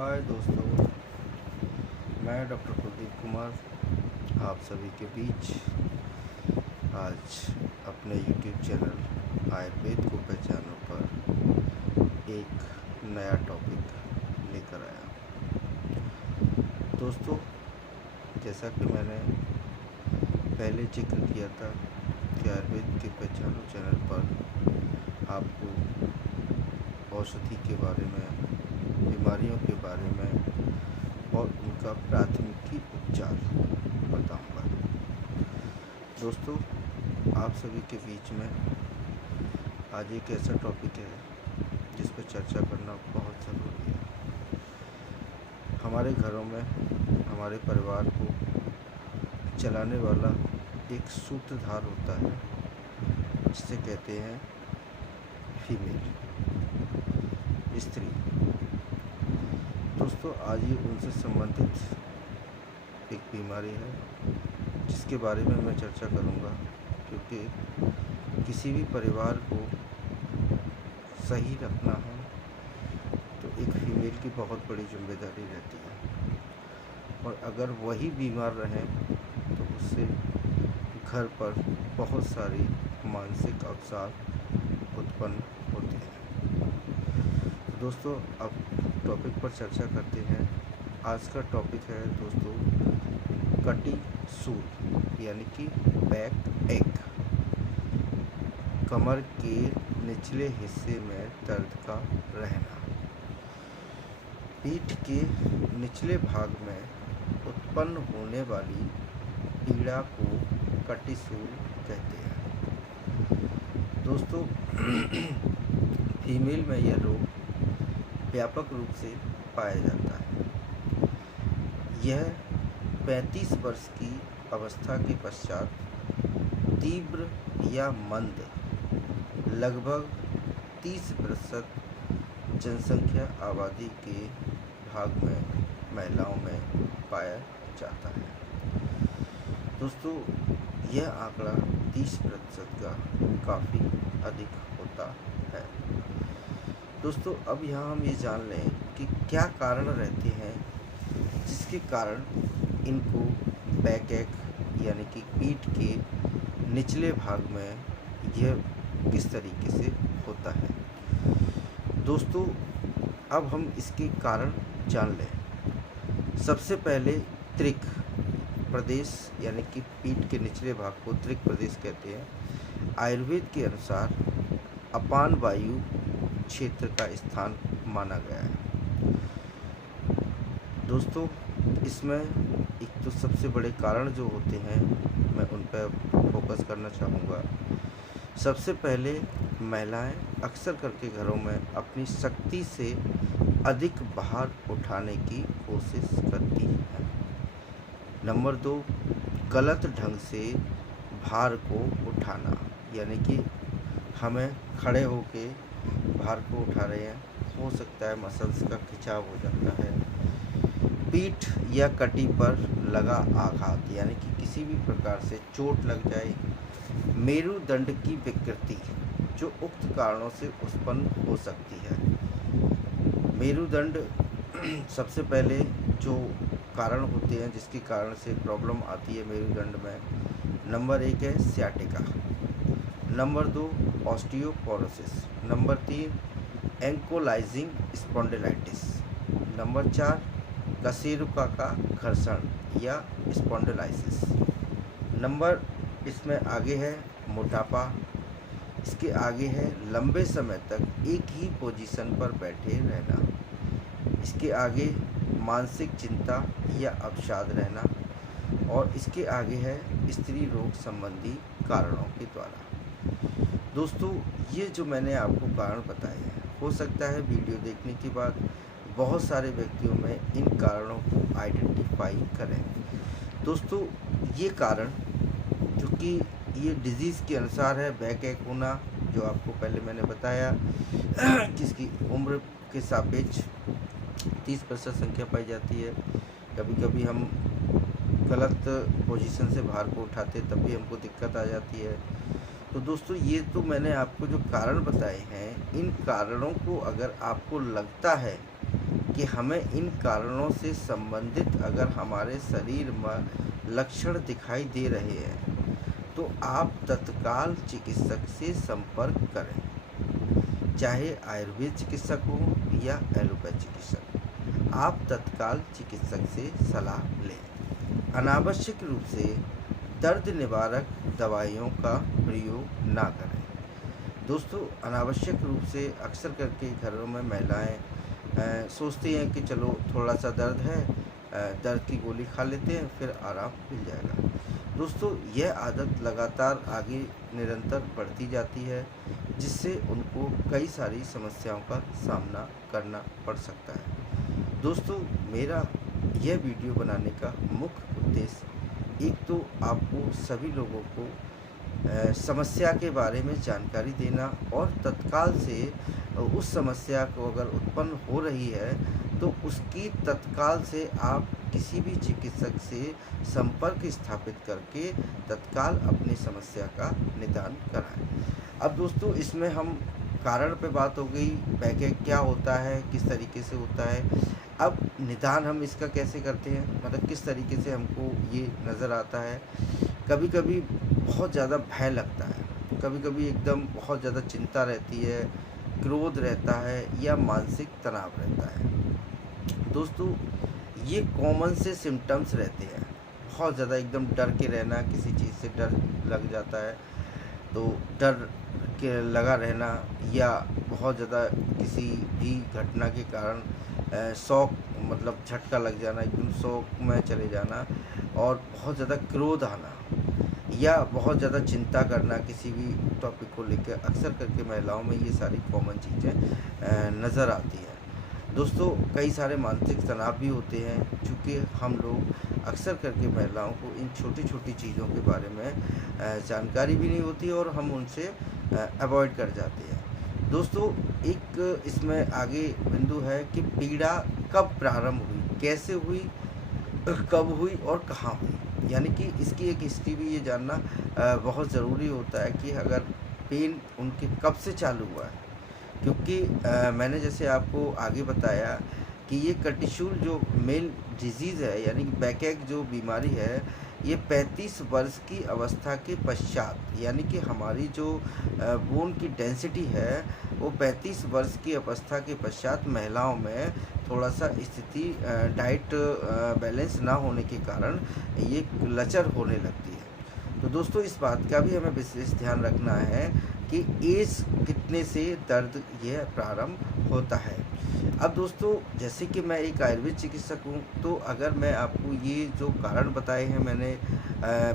हाय दोस्तों, मैं डॉक्टर कुलदीप कुमार आप सभी के बीच आज अपने YouTube चैनल आयुर्वेद को पहचानो पर एक नया टॉपिक लेकर आया। दोस्तों, जैसा कि मैंने पहले जिक्र किया था कि आयुर्वेद के पहचानो चैनल पर आपको औषधि के बारे में, बीमारियों के बारे में और उनका प्राथमिकी उपचार बताऊंगा। दोस्तों, आप सभी के बीच में आज एक ऐसा टॉपिक है जिस पर चर्चा करना बहुत ज़रूरी है। हमारे घरों में हमारे परिवार को चलाने वाला एक सूत्रधार होता है जिसे कहते हैं फीमेल, स्त्री। दोस्तों, आज ये उनसे संबंधित एक बीमारी है जिसके बारे में मैं चर्चा करूंगा, क्योंकि किसी भी परिवार को सही रखना है तो एक फीमेल की बहुत बड़ी जिम्मेदारी रहती है, और अगर वही बीमार रहें तो उससे घर पर बहुत सारी मानसिक अवसाद उत्पन्न होते हैं। दोस्तों, अब टॉपिक पर चर्चा करते हैं। आज का टॉपिक है दोस्तों कटी सूल, यानी कि बैक एक। कमर के निचले हिस्से में दर्द का रहना। पीठ के निचले भाग में उत्पन्न होने वाली पीड़ा को कटी सूल कहते हैं। दोस्तों, फीमेल में यह रोग व्यापक रूप से पाया जाता है। यह 35 वर्ष की अवस्था के पश्चात तीव्र या मंद लगभग 30% जनसंख्या आबादी के भाग में महिलाओं में पाया जाता है। दोस्तों, यह आंकड़ा 30% का काफ़ी अधिक होता है। दोस्तों, अब यहाँ हम ये जान लें कि क्या कारण रहते हैं जिसके कारण इनको बैक एक यानी कि पीठ के निचले भाग में यह किस तरीके से होता है। दोस्तों, अब हम इसके कारण जान लें। सबसे पहले त्रिक प्रदेश, यानी कि पीठ के निचले भाग को त्रिक प्रदेश कहते हैं। आयुर्वेद के अनुसार अपान वायु क्षेत्र का स्थान माना गया है। दोस्तों, इसमें एक तो सबसे बड़े कारण जो होते हैं मैं उन पर फोकस करना चाहूँगा। सबसे पहले महिलाएं अक्सर करके घरों में अपनी शक्ति से अधिक भार उठाने की कोशिश करती हैं। नंबर 2, गलत ढंग से भार को उठाना, यानी कि हमें खड़े होके भार को उठा रहे हैं, हो सकता है मसल्स का खिंचाव हो जाता है। पीठ या कटी पर लगा आघात, यानी कि किसी भी प्रकार से चोट लग जाए। मेरुदंड की विकृति जो उक्त कारणों से उत्पन्न हो सकती है। मेरुदंड सबसे पहले जो कारण होते हैं जिसके कारण से प्रॉब्लम आती है मेरुदंड में, नंबर 1 है sciatica, number 2 osteoporosis, number 3 ankylosing spondylitis, number 4 कशेरुका का घर्षण या स्पॉन्डिलाइसिस, नंबर इसमें आगे है मोटापा, इसके आगे है लंबे समय तक एक ही पोजीशन पर बैठे रहना, इसके आगे मानसिक चिंता या अवसाद रहना, और इसके आगे है स्त्री रोग संबंधी कारणों के द्वारा। दोस्तों, ये जो मैंने आपको कारण बताए हैं, हो सकता है वीडियो देखने के बाद बहुत सारे व्यक्तियों में इन कारणों को आइडेंटिफाई करें। दोस्तों, ये कारण जो कि ये डिजीज़ के अनुसार है, बैक एक होना, जो आपको पहले मैंने बताया किसकी उम्र के सापेक्ष 30% संख्या पाई जाती है। कभी कभी हम गलत पोजीशन से भार को उठाते तब भी हमको दिक्कत आ जाती है। तो दोस्तों, ये तो मैंने आपको जो कारण बताए हैं, इन कारणों को अगर आपको लगता है कि हमें इन कारणों से संबंधित अगर हमारे शरीर में लक्षण दिखाई दे रहे हैं तो आप तत्काल चिकित्सक से संपर्क करें, चाहे आयुर्वेद चिकित्सक हो या एलोपैथ चिकित्सक। आप तत्काल चिकित्सक से सलाह लें। अनावश्यक रूप से दर्द निवारक दवाइयों का प्रयोग ना करें। दोस्तों, अनावश्यक रूप से अक्सर करके घरों में महिलाएं सोचती हैं कि चलो थोड़ा सा दर्द है, दर्द की गोली खा लेते हैं, फिर आराम मिल जाएगा। दोस्तों, यह आदत लगातार आगे निरंतर बढ़ती जाती है, जिससे उनको कई सारी समस्याओं का सामना करना पड़ सकता है। दोस्तों, मेरा यह वीडियो बनाने का मुख्य उद्देश्य एक तो आपको सभी लोगों को समस्या के बारे में जानकारी देना और तत्काल से उस समस्या को अगर उत्पन्न हो रही है तो उसकी तत्काल से आप किसी भी चिकित्सक से संपर्क स्थापित करके तत्काल अपनी समस्या का निदान कराएं। अब दोस्तों, इसमें हम कारण पे बात हो गई, बैकएक क्या होता है, किस तरीके से होता है। अब निदान हम इसका कैसे करते हैं, मतलब किस तरीके से हमको ये नज़र आता है। कभी कभी बहुत ज़्यादा भय लगता है, कभी कभी एकदम बहुत ज़्यादा चिंता रहती है, क्रोध रहता है या मानसिक तनाव रहता है। दोस्तों, ये कॉमन से सिम्टम्स रहते हैं। बहुत ज़्यादा एकदम डर के रहना, किसी चीज़ से डर लग जाता है तो डर के लगा रहना, या बहुत ज़्यादा किसी भी घटना के कारण शौक मतलब झटका लग जाना, एकदम शौक में चले जाना, और बहुत ज़्यादा क्रोध आना या बहुत ज़्यादा चिंता करना किसी भी टॉपिक को लेकर, अक्सर करके महिलाओं में ये सारी कॉमन चीज़ें नज़र आती हैं। दोस्तों, कई सारे मानसिक तनाव भी होते हैं, क्योंकि हम लोग अक्सर करके महिलाओं को इन छोटी छोटी चीज़ों के बारे में जानकारी भी नहीं होती और हम उनसे अवॉइड कर जाते हैं। दोस्तों, एक इसमें आगे बिंदु है कि पीड़ा कब प्रारंभ हुई, कैसे हुई, कब हुई और कहाँ हुई, यानी कि इसकी एक हिस्ट्री भी ये जानना बहुत ज़रूरी होता है कि अगर पेन उनके कब से चालू हुआ है। क्योंकि मैंने जैसे आपको आगे बताया कि ये कर्टिसोल जो मेल डिजीज़ है, यानी कि बैकएक जो बीमारी है, ये 35 वर्ष की अवस्था के पश्चात, यानी कि हमारी जो बोन की डेंसिटी है वो 35 वर्ष की अवस्था के पश्चात महिलाओं में थोड़ा सा स्थिति डाइट बैलेंस ना होने के कारण ये लचर होने लगती है। तो दोस्तों, इस बात का भी हमें विशेष ध्यान रखना है कि एज कितने से दर्द यह प्रारंभ होता है। अब दोस्तों, जैसे कि मैं एक आयुर्वेद चिकित्सक हूँ, तो अगर मैं आपको ये जो कारण बताए हैं, मैंने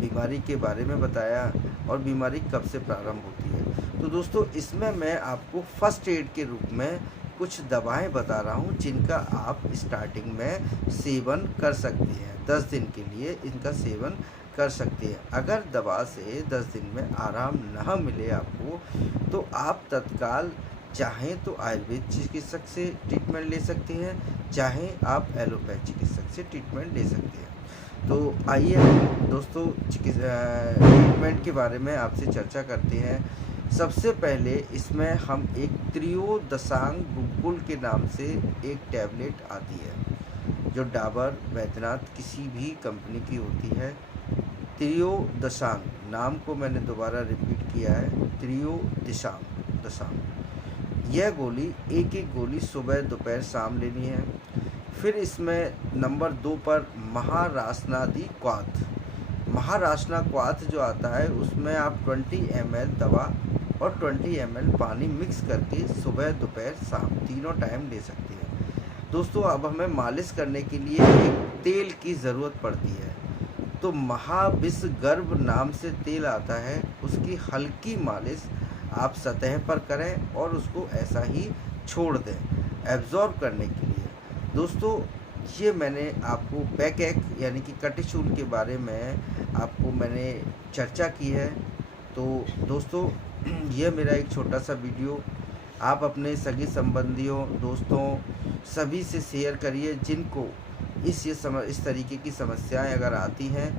बीमारी के बारे में बताया और बीमारी कब से प्रारंभ होती है, तो दोस्तों इसमें मैं आपको फर्स्ट एड के रूप में कुछ दवाएं बता रहा हूं, जिनका आप स्टार्टिंग में सेवन कर सकते हैं। 10 दिन के लिए इनका सेवन कर सकते हैं। अगर दवा से 10 दिन में आराम न मिले आपको, तो आप तत्काल चाहें तो आयुर्वेद चिकित्सक से ट्रीटमेंट ले सकते हैं, चाहे आप एलोपैथ चिकित्सक से ट्रीटमेंट ले सकते हैं। तो आइए दोस्तों ट्रीटमेंट के बारे में आपसे चर्चा करते हैं। सबसे पहले इसमें हम एक त्रियोदशांग गुग्गुल के नाम से एक टैबलेट आती है, जो डाबर वैद्यनाथ किसी भी कंपनी की होती है। त्रियोदशांग नाम को मैंने दोबारा रिपीट किया है, त्रियोदशांग। यह गोली एक गोली सुबह दोपहर शाम लेनी है। फिर इसमें नंबर 2 पर महारासनादि क्वाथ। महारासना क्वाथ जो आता है, उसमें आप 20 ml दवा और 20 ml पानी मिक्स करके सुबह दोपहर शाम तीनों टाइम ले सकते हैं। दोस्तों, अब हमें मालिश करने के लिए एक तेल की ज़रूरत पड़ती है, तो महाविष गर्भ नाम से तेल आता है, उसकी हल्की मालिश आप सतह पर करें और उसको ऐसा ही छोड़ दें एब्जॉर्ब करने के लिए। दोस्तों, ये मैंने आपको बैकएक यानी कि कर्टिसोल के बारे में आपको मैंने चर्चा की है। तो दोस्तों, यह मेरा एक छोटा सा वीडियो आप अपने सगे संबंधियों, दोस्तों सभी से शेयर करिए, जिनको इस तरीके की समस्याएं अगर आती हैं,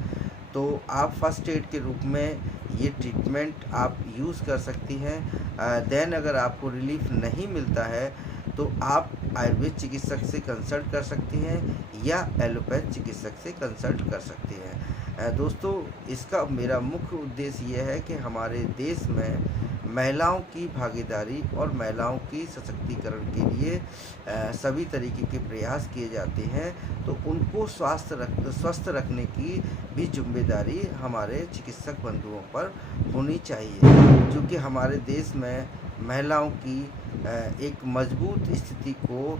तो आप फर्स्ट एड के रूप में ये ट्रीटमेंट आप यूज़ कर सकती हैं। देन अगर आपको रिलीफ नहीं मिलता है तो आप आयुर्वेद चिकित्सक से कंसल्ट कर सकते हैं या एलोपैथ चिकित्सक से कंसल्ट कर सकते हैं। दोस्तों, इसका मेरा मुख्य उद्देश्य ये है कि हमारे देश में महिलाओं की भागीदारी और महिलाओं की सशक्तिकरण के लिए सभी तरीके के प्रयास किए जाते हैं, तो उनको स्वस्थ रखने की भी जिम्मेदारी हमारे चिकित्सक बंधुओं पर होनी चाहिए, क्योंकि हमारे देश में महिलाओं की एक मजबूत स्थिति को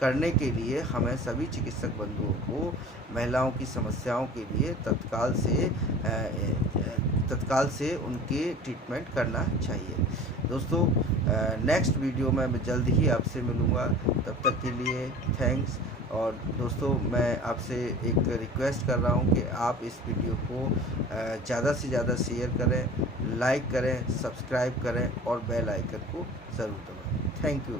करने के लिए हमें सभी चिकित्सक बंधुओं को महिलाओं की समस्याओं के लिए तत्काल से उनके ट्रीटमेंट करना चाहिए। दोस्तों, नेक्स्ट वीडियो में मैं जल्द ही आपसे मिलूँगा, तब तक के लिए थैंक्स। और दोस्तों, मैं आपसे एक रिक्वेस्ट कर रहा हूँ कि आप इस वीडियो को ज़्यादा से ज़्यादा शेयर करें, लाइक करें, सब्सक्राइब करें और बेल आइकन को ज़रूर दबाएं। Thank you.